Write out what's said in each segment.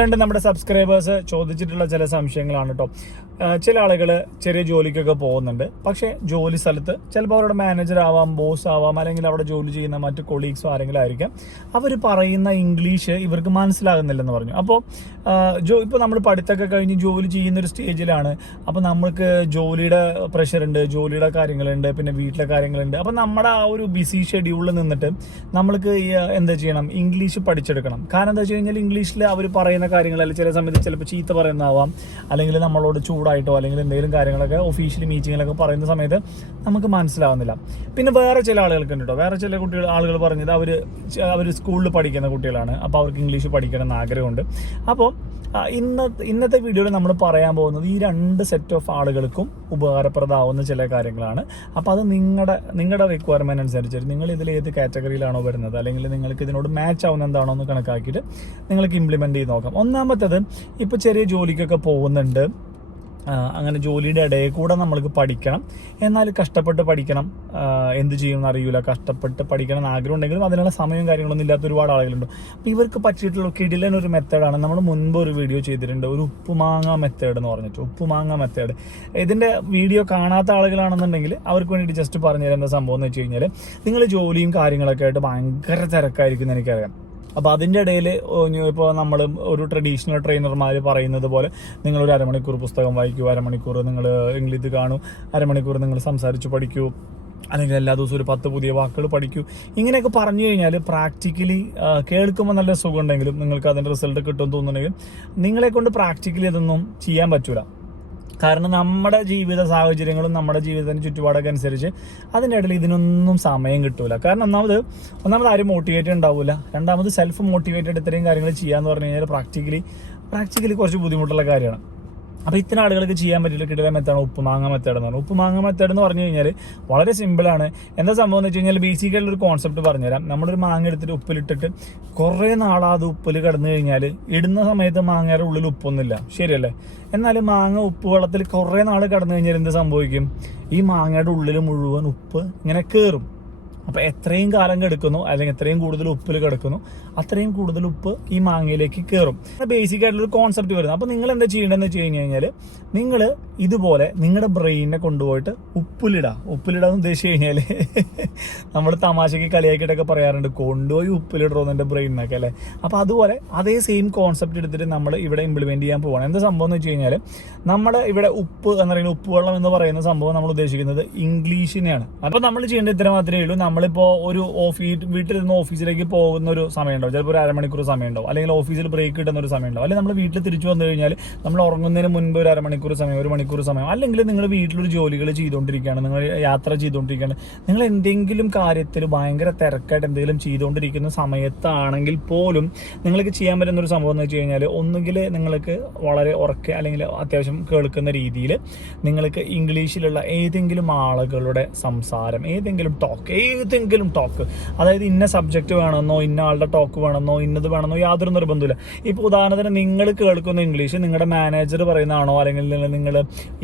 നമ്മുടെ സബ്സ്ക്രൈബേഴ്സ് ചോദിച്ചിട്ടുള്ള ചില സംശയങ്ങളാണ് കേട്ടോ. ചില ആളുകൾ ചെറിയ ജോലിക്കൊക്കെ പോകുന്നുണ്ട്. പക്ഷേ ജോലി സ്ഥലത്ത് ചിലപ്പോൾ അവരുടെ മാനേജർ ആവാം, ബോസ് ആവാം, അല്ലെങ്കിൽ അവിടെ ജോലി ചെയ്യുന്ന മറ്റ് കൊളീഗ്സോ ആരെങ്കിലും ആയിരിക്കാം. അവർ പറയുന്ന ഇംഗ്ലീഷ് ഇവർക്ക് മനസ്സിലാകുന്നില്ലെന്ന് പറഞ്ഞു. അപ്പോൾ ഇപ്പോൾ നമ്മൾ പഠിത്തമൊക്കെ കഴിഞ്ഞ് ജോലി ചെയ്യുന്നൊരു സ്റ്റേജിലാണ്. അപ്പോൾ നമ്മൾക്ക് ജോലിയുടെ പ്രഷറുണ്ട്, ജോലിയുടെ കാര്യങ്ങളുണ്ട്, പിന്നെ വീട്ടിലെ കാര്യങ്ങളുണ്ട്. അപ്പോൾ നമ്മുടെ ആ ഒരു ബിസി ഷെഡ്യൂളിൽ നിന്നിട്ട് നമ്മൾക്ക് എന്താ ചെയ്യണം, ഇംഗ്ലീഷ് പഠിച്ചെടുക്കണം. കാരണം എന്താ വെച്ച് കഴിഞ്ഞാൽ ഇംഗ്ലീഷിൽ അവർ പറയുന്ന കാര്യങ്ങളല്ല ചില സമയത്ത് ചിലപ്പോൾ ചീത്ത പറയുന്നതാവാം, അല്ലെങ്കിൽ നമ്മളോട് ചൂടായിട്ടോ അല്ലെങ്കിൽ എന്തെങ്കിലും കാര്യങ്ങളൊക്കെ ഒഫീഷ്യലി മീറ്റിങ്ങിലൊക്കെ പറയുന്ന സമയത്ത് നമുക്ക് മനസ്സിലാവുന്നില്ല. പിന്നെ വേറെ ചില ആളുകൾക്ക് ഉണ്ട് കേട്ടോ. വേറെ ചില ആളുകൾ പറഞ്ഞത് അവർ സ്കൂളിൽ പഠിക്കുന്ന കുട്ടികളാണ്. അപ്പോൾ അവർക്ക് ഇംഗ്ലീഷ് പഠിക്കണം എന്ന് ആഗ്രഹമുണ്ട്. അപ്പോൾ ഇന്നത്തെ വീഡിയോയിൽ നമ്മൾ പറയാൻ പോകുന്നത് ഈ രണ്ട് സെറ്റ് ഓഫ് ആളുകൾക്കും ഉപകാരപ്രദമാവുന്ന ചില കാര്യങ്ങളാണ്. അപ്പോൾ അത് നിങ്ങളുടെ റിക്വയർമെൻറ്റ് അനുസരിച്ച് നിങ്ങൾ ഇതിൽ ഏത് കാറ്റഗറിയിലാണോ വരുന്നത്, അല്ലെങ്കിൽ നിങ്ങൾക്ക് ഇതിനോട് മാച്ച് ആവുന്ന എന്താണോ എന്ന് കണക്കാക്കിയിട്ട് നിങ്ങൾക്ക് ഇംപ്ലിമെൻറ്റ് ചെയ്ത് നോക്കാം. ഒന്നാമത്തേത്, ഇപ്പോൾ ചെറിയ ജോലിക്കൊക്കെ പോകുന്നുണ്ട്. അങ്ങനെ ജോലിയുടെ ഇടയിൽ കൂടെ നമ്മൾക്ക് പഠിക്കണം. എന്നാൽ കഷ്ടപ്പെട്ട് പഠിക്കണം, എന്ത് ചെയ്യുമെന്ന് അറിയില്ല. കഷ്ടപ്പെട്ട് പഠിക്കണം എന്ന് ആഗ്രഹം ഉണ്ടെങ്കിലും അതിനുള്ള സമയവും കാര്യങ്ങളൊന്നും ഇല്ലാത്ത ഒരുപാട് ആളുകളുണ്ട്. അപ്പോൾ ഇവർക്ക് പറ്റിയിട്ടുള്ള കിടിലനൊരു മെത്തേഡാണ്. നമ്മൾ മുൻപ് ഒരു വീഡിയോ ചെയ്തിട്ടുണ്ട്, ഒരു ഉപ്പുമാങ്ങ മെത്തേഡ് എന്ന് പറഞ്ഞിട്ട്. ഉപ്പുമാങ്ങ മെത്തേഡ് ഇതിൻ്റെ വീഡിയോ കാണാത്ത ആളുകളാണെന്നുണ്ടെങ്കിൽ അവർക്ക് വേണ്ടിയിട്ട് ജസ്റ്റ് പറഞ്ഞുതരാം എന്താ സംഭവം എന്ന് വെച്ച് കഴിഞ്ഞാൽ, നിങ്ങൾ ജോലിയും കാര്യങ്ങളൊക്കെ ആയിട്ട് ഭയങ്കര തിരക്കായിരിക്കും എന്ന് എനിക്കറിയാം. അപ്പോൾ അതിൻ്റെ ഇടയിൽ ഇപ്പോൾ നമ്മൾ ഒരു ട്രഡീഷണൽ ട്രെയിനർമാർ പറയുന്നത് പോലെ നിങ്ങളൊരു അരമണിക്കൂർ പുസ്തകം വായിക്കൂ, അരമണിക്കൂർ നിങ്ങൾ ഇംഗ്ലീഷ് കാണൂ, അരമണിക്കൂർ നിങ്ങൾ സംസാരിച്ച് പഠിക്കൂ, അല്ലെങ്കിൽ എല്ലാ ദിവസവും ഒരു 10 പുതിയ വാക്കുകൾ പഠിക്കൂ. ഇങ്ങനെയൊക്കെ പറഞ്ഞു കഴിഞ്ഞാൽ പ്രാക്ടിക്കലി കേൾക്കുമ്പോൾ നല്ല സുഖം ഉണ്ടെങ്കിലും നിങ്ങൾക്ക് അതിൻ്റെ റിസൾട്ട് കിട്ടുമെന്ന് തോന്നുന്നുണ്ടെങ്കിൽ നിങ്ങളെക്കൊണ്ട് പ്രാക്ടിക്കലി അതൊന്നും ചെയ്യാൻ പറ്റൂല. കാരണം നമ്മുടെ ജീവിത സാഹചര്യങ്ങളും നമ്മുടെ ജീവിതത്തിൻ്റെ ചുറ്റുപാടൊക്കെ അനുസരിച്ച് അതിൻ്റെ ഇടയിൽ ഇതിനൊന്നും സമയം കിട്ടൂല. കാരണം ഒന്നാമത് ആരും മോട്ടിവേറ്റഡ് ഉണ്ടാവില്ല. രണ്ടാമത് സെൽഫ് മോട്ടിവേറ്റഡ് ഇത്രയും കാര്യങ്ങൾ ചെയ്യാന്ന് പറഞ്ഞു കഴിഞ്ഞാൽ പ്രാക്ടിക്കലി കുറച്ച് ബുദ്ധിമുട്ടുള്ള കാര്യമാണ്. അപ്പോൾ ഇത്തരം ആളുകൾക്ക് ചെയ്യാൻ പറ്റില്ല കിട്ടുന്ന മെത്തേഡാണ് ഉപ്പുമാങ്ങ മെത്തേഡ് എന്ന് പറഞ്ഞാൽ. ഉപ്പുമാങ്ങ മെത്തേഡ് എന്ന് പറഞ്ഞു കഴിഞ്ഞാൽ വളരെ സിമ്പിളാണ്. എന്താ സംഭവം എന്ന് വെച്ച് കഴിഞ്ഞാൽ ബേസിക്കായിട്ടുള്ളൊരു കോൺസെപ്റ്റ് പറഞ്ഞുതരാം. നമ്മളൊരു മാങ്ങ എടുത്തിട്ട് ഉപ്പിലിട്ടിട്ട് കുറേ നാളത് ഉപ്പിൽ കിടന്നു കഴിഞ്ഞാൽ ഇടുന്ന സമയത്ത് മാങ്ങയുടെ ഉള്ളിൽ ഉപ്പൊന്നുമില്ല, ശരിയല്ലേ? എന്നാൽ മാങ്ങ ഉപ്പ് വെള്ളത്തിൽ കുറേ നാൾ കിടന്നു കഴിഞ്ഞാൽ എന്ത് സംഭവിക്കും? ഈ മാങ്ങയുടെ ഉള്ളിൽ മുഴുവൻ ഉപ്പ് ഇങ്ങനെ കയറും. അപ്പോൾ എത്രയും കാലം കിടക്കുന്നു, അല്ലെങ്കിൽ എത്രയും കൂടുതൽ ഉപ്പിൽ കിടക്കുന്നു, അത്രയും കൂടുതൽ ഉപ്പ് ഈ മാങ്ങയിലേക്ക് കയറും. ബേസിക് ആയിട്ടുള്ളൊരു കോൺസെപ്റ്റ് വരുന്നത്. അപ്പോൾ നിങ്ങൾ എന്താ ചെയ്യേണ്ടതെന്ന് വെച്ച് കഴിഞ്ഞാൽ, നിങ്ങൾ ഇതുപോലെ നിങ്ങളുടെ ബ്രെയിനിനെ കൊണ്ടുപോയിട്ട് ഉപ്പിലിടാന്ന് ഉദ്ദേശിച്ച് കഴിഞ്ഞാൽ നമ്മൾ തമാശയ്ക്ക് കളിയാക്കിയിട്ടൊക്കെ പറയാറുണ്ട്, കൊണ്ടുപോയി ഉപ്പിലിടണമെന്ന് എൻ്റെ ബ്രെയിനിനൊക്കെ അല്ലേ. അപ്പോൾ അതുപോലെ അതേ സെയിം കോൺസെപ്റ്റ് എടുത്തിട്ട് നമ്മൾ ഇവിടെ ഇംപ്ലിമെൻറ്റ് ചെയ്യാൻ പോവാണ്. എന്താ സംഭവം എന്ന് വെച്ച് കഴിഞ്ഞാൽ, നമ്മുടെ ഇവിടെ ഉപ്പ് എന്ന് പറയുന്നത്, ഉപ്പുവെള്ളം എന്ന് പറയുന്ന സംഭവം നമ്മൾ ഉദ്ദേശിക്കുന്നത് ഇംഗ്ലീഷിനെയാണ്. അപ്പോൾ നമ്മൾ ചെയ്യേണ്ട ഇത്ര മാത്രമേ ഉള്ളൂ. നമ്മളിപ്പോൾ ഒരു വീട്ടിൽ നിന്ന് ഓഫീസിലേക്ക് പോകുന്ന ഒരു സമയം ഉണ്ടാവും, ചിലപ്പോൾ ഒരു അരമണിക്കൂർ സമയം ഉണ്ടാവും, അല്ലെങ്കിൽ ഓഫീസിൽ ബ്രേക്ക് കിട്ടുന്ന ഒരു സമയം ഉണ്ടാവും, അല്ലെങ്കിൽ നമ്മൾ വീട്ടിൽ തിരിച്ചു വന്നു കഴിഞ്ഞാൽ നമ്മൾ ഉറങ്ങുന്നതിന് മുൻപ് ഒരു അരമണിക്കൂർ സമയം, 1 മണിക്കൂർ സമയം, അല്ലെങ്കിൽ നിങ്ങൾ വീട്ടിലൊരു ജോലികൾ ചെയ്തുകൊണ്ടിരിക്കുകയാണ്, നിങ്ങൾ യാത്ര ചെയ്തുകൊണ്ടിരിക്കുകയാണ്, നിങ്ങൾ എന്തെങ്കിലും കാര്യത്തിൽ ഭയങ്കര തിരക്കായിട്ട് എന്തെങ്കിലും ചെയ്തുകൊണ്ടിരിക്കുന്ന സമയത്താണെങ്കിൽ പോലും നിങ്ങൾക്ക് ചെയ്യാൻ പറ്റുന്ന ഒരു സംഭവം എന്ന് വെച്ച് കഴിഞ്ഞാൽ, ഒന്നുകിൽ നിങ്ങൾക്ക് വളരെ ഉറക്കെ അല്ലെങ്കിൽ അത്യാവശ്യം കേൾക്കുന്ന രീതിയിൽ നിങ്ങൾക്ക് ഇംഗ്ലീഷിലുള്ള ഏതെങ്കിലും ആളുകളുടെ സംസാരം, ഏതെങ്കിലും ടോക്ക്, അതായത് ഇന്ന സബ്ജക്റ്റ് വേണമെന്നോ ഇന്ന ആളുടെ ടോക്ക് വേണമെന്നോ ഇന്നത് വേണമെന്നോ യാതൊരു നിർബന്ധമില്ല. ഇപ്പോൾ ഉദാഹരണത്തിന് നിങ്ങൾ കേൾക്കുന്ന ഇംഗ്ലീഷ് നിങ്ങളുടെ മാനേജർ പറയുന്നതാണോ, അല്ലെങ്കിൽ നിങ്ങൾ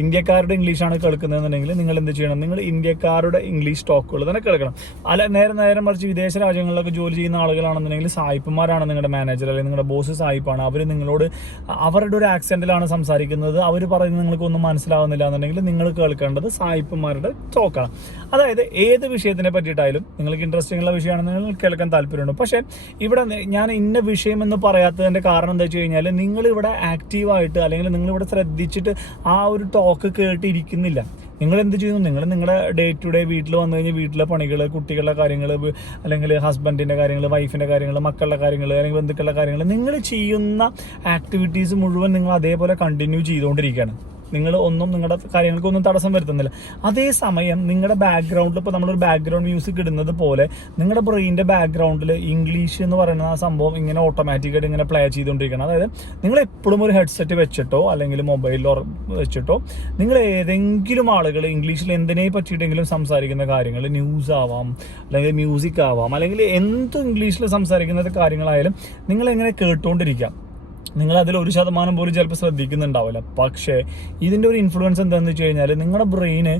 ഇന്ത്യക്കാരുടെ ഇംഗ്ലീഷാണ് കേൾക്കുന്നതെന്നുണ്ടെങ്കിൽ നിങ്ങൾ എന്ത് ചെയ്യണം? നിങ്ങൾ ഇന്ത്യക്കാരുടെ ഇംഗ്ലീഷ് ടോക്കുകൾ തന്നെ കേൾക്കണം. നേരെ മറിച്ച് വിദേശ രാജ്യങ്ങളിലൊക്കെ ജോലി ചെയ്യുന്ന ആളുകളാണെന്നുണ്ടെങ്കിൽ സായിപ്പന്മാരാണ് നിങ്ങളുടെ മാനേജർ, അല്ലെങ്കിൽ നിങ്ങളുടെ ബോസ് സായിപ്പാണ്. അവർ നിങ്ങളോട് അവരുടെ ഒരു ആക്സെന്റിലാണ് സംസാരിക്കുന്നത്. അവർ പറയുന്നത് നിങ്ങൾക്കൊന്നും മനസ്സിലാവുന്നില്ല എന്നുണ്ടെങ്കിൽ നിങ്ങൾ കേൾക്കേണ്ടത് സായിപ്പന്മാരുടെ ടോക്കാണ്. അതായത് ഏത് വിഷയത്തിനെ പറ്റിയിട്ടായാലും നിങ്ങൾക്ക് ഇൻട്രസ്റ്റിംഗ് ഉള്ള വിഷയമാണെന്ന് നിങ്ങൾക്ക് കേൾക്കാൻ താല്പര്യമുണ്ട്. പക്ഷേ ഇവിടെ ഞാൻ ഇന്ന വിഷയം എന്ന് പറയാത്തതിൻ്റെ കാരണം എന്താ വെച്ച് കഴിഞ്ഞാൽ, നിങ്ങളിവിടെ ആക്റ്റീവായിട്ട് അല്ലെങ്കിൽ നിങ്ങളിവിടെ ശ്രദ്ധിച്ചിട്ട് ആ ഒരു ടോക്ക് കേട്ടിരിക്കുന്നില്ല. നിങ്ങൾ എന്ത് ചെയ്യുന്നു? നിങ്ങളുടെ ഡേ ടു ഡേ വീട്ടിൽ വന്നു കഴിഞ്ഞാൽ വീട്ടിലെ പണികൾ, കുട്ടികളുടെ കാര്യങ്ങൾ, അല്ലെങ്കിൽ ഹസ്ബൻഡിൻ്റെ കാര്യങ്ങൾ, വൈഫിൻ്റെ കാര്യങ്ങൾ, മക്കളുടെ കാര്യങ്ങൾ, അല്ലെങ്കിൽ ബന്ധുക്കളുടെ കാര്യങ്ങൾ, നിങ്ങൾ ചെയ്യുന്ന ആക്ടിവിറ്റീസ് മുഴുവൻ നിങ്ങൾ അതേപോലെ കണ്ടിന്യൂ ചെയ്തുകൊണ്ടിരിക്കുകയാണ്. നിങ്ങളുടെ കാര്യങ്ങൾക്കൊന്നും തടസ്സം വരുത്തുന്നില്ല. അതേസമയം നിങ്ങളുടെ ബാക്ക്ഗ്രൗണ്ടിൽ ഇപ്പോൾ നമ്മളൊരു ബാക്ക്ഗ്രൗണ്ട് മ്യൂസിക് ഇടുന്നത് പോലെ നിങ്ങളുടെ ബ്രെയിനിൻ്റെ ബാക്ക്ഗ്രൗണ്ടിൽ ഇംഗ്ലീഷ് എന്ന് പറയുന്ന ആ സംഭവം ഇങ്ങനെ ഓട്ടോമാറ്റിക്കായിട്ട് ഇങ്ങനെ പ്ലേ ചെയ്തുകൊണ്ടിരിക്കണം. അതായത് നിങ്ങൾ എപ്പോഴും ഒരു ഹെഡ്സെറ്റ് വെച്ചിട്ടോ അല്ലെങ്കിൽ മൊബൈലിൽ വെച്ചിട്ടോ നിങ്ങൾ ഏതെങ്കിലും ആളുകൾ ഇംഗ്ലീഷിൽ എന്തിനെ പറ്റിയിട്ടെങ്കിലും സംസാരിക്കുന്ന കാര്യങ്ങൾ, ന്യൂസ് ആവാം, അല്ലെങ്കിൽ മ്യൂസിക് ആവാം, അല്ലെങ്കിൽ എന്തും ഇംഗ്ലീഷിൽ സംസാരിക്കുന്ന കാര്യങ്ങളായാലും നിങ്ങൾ എങ്ങനെ കേട്ടുകൊണ്ടിരിക്കാം. നിങ്ങളതിൽ 1% പോലും ചിലപ്പോൾ ശ്രദ്ധിക്കുന്നുണ്ടാവില്ല. പക്ഷേ ഇതിൻ്റെ ഒരു ഇൻഫ്ലുവൻസ് എന്താണെന്ന് വെച്ച് കഴിഞ്ഞാൽ, നിങ്ങളുടെ ബ്രെയിന്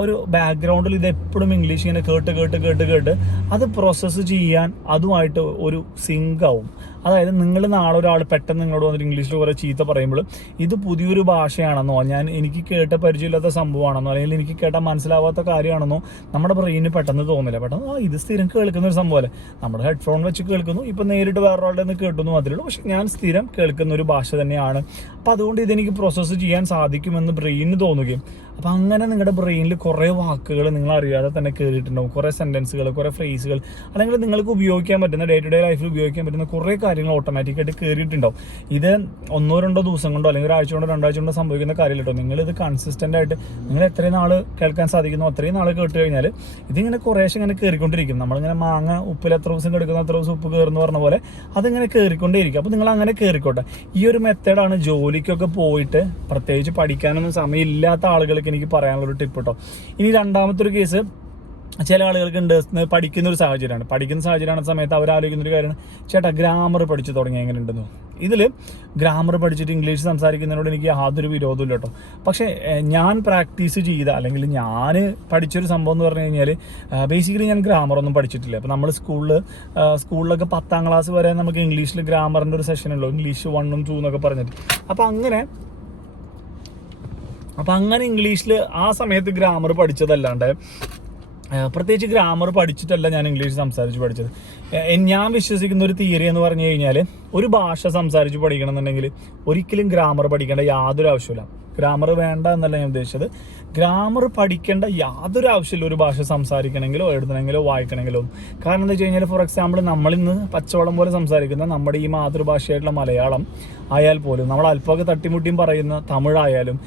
ഒരു ബാക്ക്ഗ്രൗണ്ടിൽ ഇത് എപ്പോഴും ഇംഗ്ലീഷ് ഇങ്ങനെ കേട്ട് അത് പ്രോസസ്സ് ചെയ്യാൻ അതുമായിട്ട് ഒരു സിങ്ക് ആവും. അതായത് നിങ്ങൾ നാളെ ഒരാൾ പെട്ടെന്ന് നിങ്ങളോട് വന്നിട്ട് ഇംഗ്ലീഷിൽ കുറേ ചീത്ത പറയുമ്പോൾ ഇത് പുതിയൊരു ഭാഷയാണെന്നോ എനിക്ക് കേട്ട പരിചയമില്ലാത്ത സംഭവമാണെന്നോ അല്ലെങ്കിൽ എനിക്ക് കേട്ടാൽ മനസ്സിലാവാത്ത കാര്യമാണെന്നോ നമ്മുടെ ബ്രെയിനിന് പെട്ടെന്ന് തോന്നില്ല. പെട്ടെന്ന് ഇത് സ്ഥിരം കേൾക്കുന്ന ഒരു സംഭവമല്ലേ, നമ്മുടെ ഹെഡ്ഫോൺ വെച്ച് കേൾക്കുന്നു, ഇപ്പം നേരിട്ട് വേറൊരാളുടെ നിന്ന് കേട്ടുന്നു മാത്രമേ ഉള്ളൂ. പക്ഷെ ഞാൻ സ്ഥിരം കേൾക്കുന്ന ഒരു ഭാഷ തന്നെയാണ്, അപ്പോൾ അതുകൊണ്ട് ഇതെനിക്ക് പ്രോസസ്സ് ചെയ്യാൻ സാധിക്കുമെന്ന് ബ്രെയിനിന് തോന്നുകയും അപ്പോൾ അങ്ങനെ നിങ്ങളുടെ ബ്രെയിനിൽ കുറേ വാക്കുകൾ നിങ്ങൾ അറിയാതെ തന്നെ കയറിയിട്ടുണ്ടാവും, കുറേ സെൻറ്റൻസുകൾ, കുറേ ഫ്രേസുകൾ, അല്ലെങ്കിൽ നിങ്ങൾക്ക് ഉപയോഗിക്കാൻ പറ്റുന്ന ഡേ ടു ഡേ ലൈഫിൽ ഉപയോഗിക്കാൻ പറ്റുന്ന കുറേ കാര്യങ്ങൾ ഓട്ടോമാറ്റിക്കായിട്ട് കയറിയിട്ടുണ്ടാവും. ഇത് 1-2 ദിവസം കൊണ്ടോ അല്ലെങ്കിൽ ഒരാഴ്ച കൊണ്ടോ 2 ആഴ്ച കൊണ്ടോ സംഭവിക്കുന്ന കാര്യമില്ല കേട്ടോ. നിങ്ങളിത് കൺസിസ്റ്റൻ്റ് ആയിട്ട് നിങ്ങൾ എത്രയും നാൾ കേൾക്കാൻ സാധിക്കുന്നു അത്രയും നാൾ കേട്ട് കഴിഞ്ഞാൽ ഇതിങ്ങനെ കുറേശ്ശെ ഇങ്ങനെ കയറിക്കൊണ്ടിരിക്കും. നമ്മളിങ്ങനെ മാങ്ങ ഉപ്പിൽ എത്ര ദിവസം കെടുക്കുന്ന അത്ര ദിവസം ഉപ്പ് കയറുന്നു പറഞ്ഞ പോലെ അതിങ്ങനെ കയറിക്കൊണ്ടേയിരിക്കും. അപ്പോൾ നിങ്ങൾ അങ്ങനെ കയറിക്കോട്ടെ. ഈ ഒരു മെത്തേഡാണ് ജോലിക്കൊക്കെ പോയിട്ട് പ്രത്യേകിച്ച് പഠിക്കാനൊന്നും സമയമില്ലാത്ത ആളുകൾക്ക് എനിക്ക് പറയാനുള്ളൊരു ടിപ്പ് കേട്ടോ. ഇനി രണ്ടാമത്തെ ഒരു കേസ്, ചില ആളുകൾക്ക് ഉണ്ട് പഠിക്കുന്ന ഒരു സാഹചര്യമാണ് സമയത്ത് അവരാലോചിക്കുന്ന ഒരു കാര്യമാണ്, ചേട്ടാ ഗ്രാമർ പഠിച്ചു തുടങ്ങി എങ്ങനെ ഉണ്ടെന്ന്. ഇതിൽ ഗ്രാമർ പഠിച്ചിട്ട് ഇംഗ്ലീഷ് സംസാരിക്കുന്നതിനോട് എനിക്ക് യാതൊരു വിരോധമില്ല കേട്ടോ. പക്ഷേ ഞാൻ പ്രാക്ടീസ് ചെയ്ത അല്ലെങ്കിൽ ഞാൻ പഠിച്ചൊരു സംഭവം എന്ന് പറഞ്ഞു കഴിഞ്ഞാൽ ബേസിക്കലി ഞാൻ ഗ്രാമറൊന്നും പഠിച്ചിട്ടില്ല. അപ്പോൾ നമ്മൾ സ്കൂളിലൊക്കെ 10ാം ക്ലാസ് വരെ നമുക്ക് ഇംഗ്ലീഷിൽ ഗ്രാമറിൻ്റെ ഒരു സെഷൻ ഉള്ളൂ, ഇംഗ്ലീഷ് 1ഉം 2 എന്നൊക്കെ പറഞ്ഞിട്ട്. അപ്പോൾ അങ്ങനെ ഇംഗ്ലീഷിൽ ആ സമയത്ത് ഗ്രാമർ പഠിച്ചതല്ലാണ്ട് പ്രത്യേകിച്ച് ഗ്രാമർ പഠിച്ചിട്ടല്ല ഞാൻ ഇംഗ്ലീഷ് സംസാരിച്ച് പഠിച്ചത്. ഞാൻ വിശ്വസിക്കുന്ന ഒരു തിയറി എന്ന് പറഞ്ഞു കഴിഞ്ഞാൽ ഒരു ഭാഷ സംസാരിച്ച് പഠിക്കണം എന്നുണ്ടെങ്കിൽ ഒരിക്കലും ഗ്രാമർ പഠിക്കേണ്ട യാതൊരു ആവശ്യമില്ല. ഗ്രാമർ വേണ്ട എന്നല്ല ഞാൻ ഉദ്ദേശിച്ചത്, ഗ്രാമർ പഠിക്കേണ്ട യാതൊരു ആവശ്യമില്ല ഒരു ഭാഷ സംസാരിക്കണമെങ്കിലോ എഴുതണമെങ്കിലോ വായിക്കണമെങ്കിലോ. കാരണം എന്താ വെച്ച് കഴിഞ്ഞാൽ ഫോർ എക്സാമ്പിൾ നമ്മളിന്ന് പച്ചവെള്ളം പോലെ സംസാരിക്കുന്ന നമ്മുടെ ഈ മാതൃഭാഷയായിട്ടുള്ള മലയാളം ആയാൽ പോലും, നമ്മൾ അല്പമൊക്കെ തട്ടിമുട്ടിയും പറയുന്ന തമിഴായാലും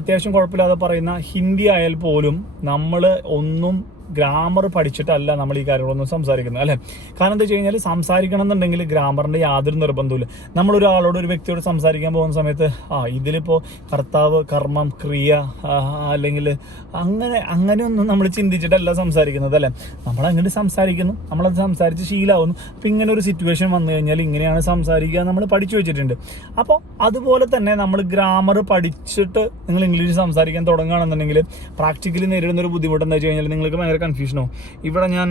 അത്യാവശ്യം കുഴപ്പമില്ലാതെ പറയുന്ന ഹിന്ദി ആയാൽ പോലും നമ്മൾ ഒന്നും ഗ്രാമർ പഠിച്ചിട്ടല്ല നമ്മൾ ഈ കാര്യങ്ങളൊന്നും സംസാരിക്കുന്നത് അല്ലേ. കാരണം എന്താ വെച്ച് കഴിഞ്ഞാൽ സംസാരിക്കണം എന്നുണ്ടെങ്കിൽ ഗ്രാമറിൻ്റെ യാതൊരു നിർബന്ധമില്ല. നമ്മളൊരാളോട് ഒരു വ്യക്തിയോട് സംസാരിക്കാൻ പോകുന്ന സമയത്ത് ഇതിലിപ്പോൾ കർത്താവ്, കർമ്മം, ക്രിയ അല്ലെങ്കിൽ അങ്ങനെയൊന്നും നമ്മൾ ചിന്തിച്ചിട്ടല്ല സംസാരിക്കുന്നത് അല്ലേ. നമ്മളങ്ങോട്ട് സംസാരിക്കുന്നു, നമ്മളത് സംസാരിച്ച് ശീലമാവുന്നു. അപ്പം ഇങ്ങനെ ഒരു സിറ്റുവേഷൻ വന്നു കഴിഞ്ഞാൽ ഇങ്ങനെയാണ് സംസാരിക്കുക നമ്മൾ പഠിച്ചു വെച്ചിട്ടുണ്ട്. അപ്പോൾ അതുപോലെ തന്നെ നമ്മൾ ഗ്രാമർ പഠിച്ചിട്ട് നിങ്ങൾ ഇംഗ്ലീഷ് സംസാരിക്കാൻ തുടങ്ങുകയാണെന്നുണ്ടെങ്കിൽ പ്രാക്ടിക്കലി നേരിടുന്ന ഒരു ബുദ്ധിമുട്ട് എന്താ വെച്ച് കഴിഞ്ഞാൽ നിങ്ങൾക്ക് ഭയങ്കര കൺഫ്യൂഷനോ, ഇവിടെ ഞാൻ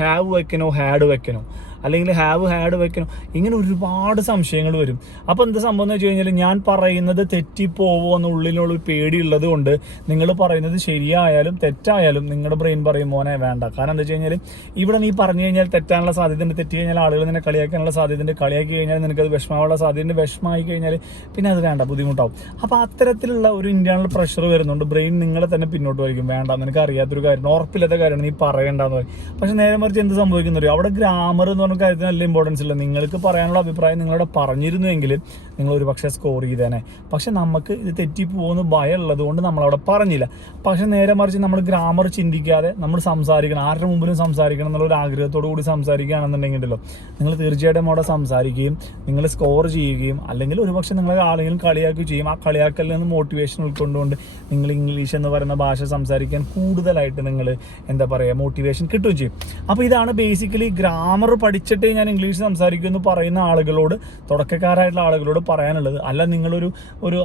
ഹാവ് വെക്കണോ ഹാഡ് വെക്കണോ അല്ലെങ്കിൽ ഹാഡ് വെക്കണോ, ഇങ്ങനെ ഒരുപാട് സംശയങ്ങൾ വരും. അപ്പോൾ എന്താ സംഭവം എന്ന് വെച്ച് കഴിഞ്ഞാൽ ഞാൻ പറയുന്നത് തെറ്റിപ്പോവോ എന്നുള്ളിലുള്ള പേടിയുള്ളത് കൊണ്ട് നിങ്ങൾ പറയുന്നത് ശരിയായാലും തെറ്റായാലും നിങ്ങളുടെ ബ്രെയിൻ പറയും മോനെ വേണ്ട. കാരണം എന്താ വെച്ച് കഴിഞ്ഞാൽ ഇവിടെ നീ പറഞ്ഞു കഴിഞ്ഞാൽ തെറ്റാനുള്ള സാധ്യതയുണ്ട്, തെറ്റി കഴിഞ്ഞാൽ ആളുകൾ നിന്നെ കളിയാക്കാനുള്ള സാധ്യതയുണ്ട്, കളിയാക്കി കഴിഞ്ഞാൽ നിനക്കത് വിഷമാവാനുള്ള സാധ്യതയുണ്ട്, വിഷമായി കഴിഞ്ഞാൽ പിന്നെ അത് വേണ്ട, ബുദ്ധിമുട്ടാവും. അപ്പോൾ അത്തരത്തിലുള്ള ഒരു ഇന്റേണൽ പ്രഷർ വരുന്നുണ്ട്, ബ്രെയിൻ നിങ്ങളെ തന്നെ പിന്നോട്ട് വലിക്കും. വേണ്ട, നിനക്ക് അറിയാത്തൊരു കാര്യമാണ്, ഉറപ്പില്ലാത്ത കാര്യമാണ്, നീ പറയേണ്ടെന്ന് പറയും. പക്ഷെ നേരെ മറിച്ച് എന്ത് സംഭവിക്കുന്നറിയോ, അവിടെ ഗ്രാമർ എന്ന് പറഞ്ഞ കാര്യത്തിന് നല്ല ഇമ്പോർട്ടൻസ് ഇല്ല. നിങ്ങൾക്ക് പറയാനുള്ള അഭിപ്രായം നിങ്ങളവിടെ പറഞ്ഞിരുന്നുവെങ്കിൽ നിങ്ങൾ ഒരു പക്ഷേ സ്കോർ ചെയ്തേനെ. പക്ഷെ നമുക്ക് ഇത് തെറ്റിപ്പോകുന്ന ഭയം ഉള്ളത് കൊണ്ട് നമ്മളവിടെ പറഞ്ഞില്ല. പക്ഷെ നേരെ മറിച്ച് നമ്മൾ ഗ്രാമർ ചിന്തിക്കാതെ നമ്മൾ സംസാരിക്കണം, ആരുടെ മുമ്പിലും സംസാരിക്കണം എന്നുള്ള ഒരു ആഗ്രഹത്തോടു കൂടി സംസാരിക്കുകയാണെന്നുണ്ടെങ്കിലോ നിങ്ങൾ തീർച്ചയായിട്ടും അവിടെ സംസാരിക്കുകയും നിങ്ങൾ സ്കോർ ചെയ്യുകയും അല്ലെങ്കിൽ ഒരുപക്ഷെ നിങ്ങളെ ആരെങ്കിലും കളിയാക്കുകയും ചെയ്യും. ആ കളിയാക്കലിൽ നിന്ന് മോട്ടിവേഷൻ ഉൾക്കൊണ്ടുകൊണ്ട് നിങ്ങൾ ഇംഗ്ലീഷ് എന്ന് പറയുന്ന ഭാഷ സംസാരിക്കാൻ കൂടുതലായിട്ട് നിങ്ങൾ എന്താ പറയുക മോട്ടിവേഷൻ കിട്ടുകയും ചെയ്യും. അപ്പോൾ ഇതാണ് ബേസിക്കലി ഗ്രാമർ പഠിച്ചിട്ട് ഞാൻ ഇംഗ്ലീഷ് സംസാരിക്കുമെന്ന് പറയുന്ന ആളുകളോട്, തുടക്കക്കാരായിട്ടുള്ള ആളുകളോട് പറയാനുള്ളത്. അല്ല നിങ്ങളൊരു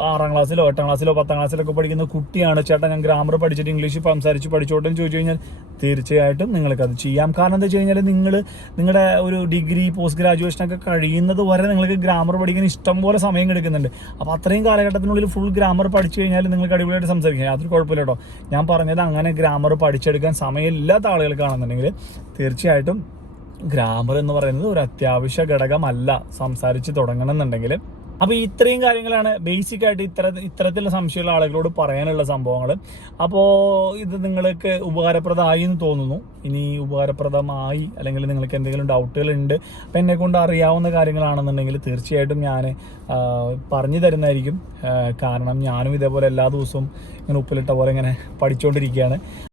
6ാം ക്ലാസ്സിലോ 8ാം ക്ലാസ്സിലോ 10ാം ക്ലാസ്സിലൊക്കെ പഠിക്കുന്ന കുട്ടിയാണ്, ചേട്ടാ ഞാൻ ഗ്രാമർ പഠിച്ചിട്ട് ഇംഗ്ലീഷ് സംസാരിച്ച് പഠിച്ചോട്ടെ എന്ന് ചോദിച്ചു കഴിഞ്ഞാൽ തീർച്ചയായിട്ടും നിങ്ങൾക്കത് ചെയ്യാം. കാരണം എന്താ വെച്ച് കഴിഞ്ഞാൽ നിങ്ങളുടെ ഒരു ഡിഗ്രി പോസ്റ്റ് ഗ്രാജുവേഷനൊക്കെ കഴിയുന്നത് വരെ നിങ്ങൾക്ക് ഗ്രാമർ പഠിക്കാൻ ഇഷ്ടം പോലെ സമയം എടുക്കുന്നുണ്ട്. അപ്പോൾ അത്രയും കാലഘട്ടത്തിനുള്ളിൽ ഫുൾ ഗ്രാമർ പഠിച്ചു കഴിഞ്ഞാൽ നിങ്ങൾക്ക് അടിപൊളിയായിട്ട് സംസാരിക്കാം, യാതൊരു കുഴപ്പമില്ല കേട്ടോ. ഞാൻ പറഞ്ഞത് അങ്ങനെ ഗ്രാമർ പഠിച്ചെടുക്കാൻ സമയമില്ലാത്ത ആളുകൾക്കാണെന്നുണ്ടെങ്കിൽ തീർച്ചയായിട്ടും ഗ്രാമർ എന്ന് പറയുന്നത് ഒരു അത്യാവശ്യ ഘടകമല്ല സംസാരിച്ച് തുടങ്ങണം എന്നുണ്ടെങ്കിൽ. അപ്പോൾ ഇത്രയും കാര്യങ്ങളാണ് ബേസിക്കായിട്ട് ഇത്തരത്തിലുള്ള സംശയമുള്ള ആളുകളോട് പറയാനുള്ള സംഭവങ്ങൾ. അപ്പോൾ ഇത് നിങ്ങൾക്ക് ഉപകാരപ്രദമായി എന്ന് തോന്നുന്നു. ഇനി ഉപകാരപ്രദമായി അല്ലെങ്കിൽ നിങ്ങൾക്ക് എന്തെങ്കിലും ഡൗട്ടുകളുണ്ട്, അപ്പം എന്നെക്കൊണ്ട് അറിയാവുന്ന കാര്യങ്ങളാണെന്നുണ്ടെങ്കിൽ തീർച്ചയായിട്ടും ഞാൻ പറഞ്ഞു തരുന്നതായിരിക്കും. കാരണം ഞാനും ഇതേപോലെ എല്ലാ ദിവസവും ഇങ്ങനെ ഉപ്പിലിട്ട പോലെ ഇങ്ങനെ പഠിച്ചുകൊണ്ടിരിക്കുകയാണ്.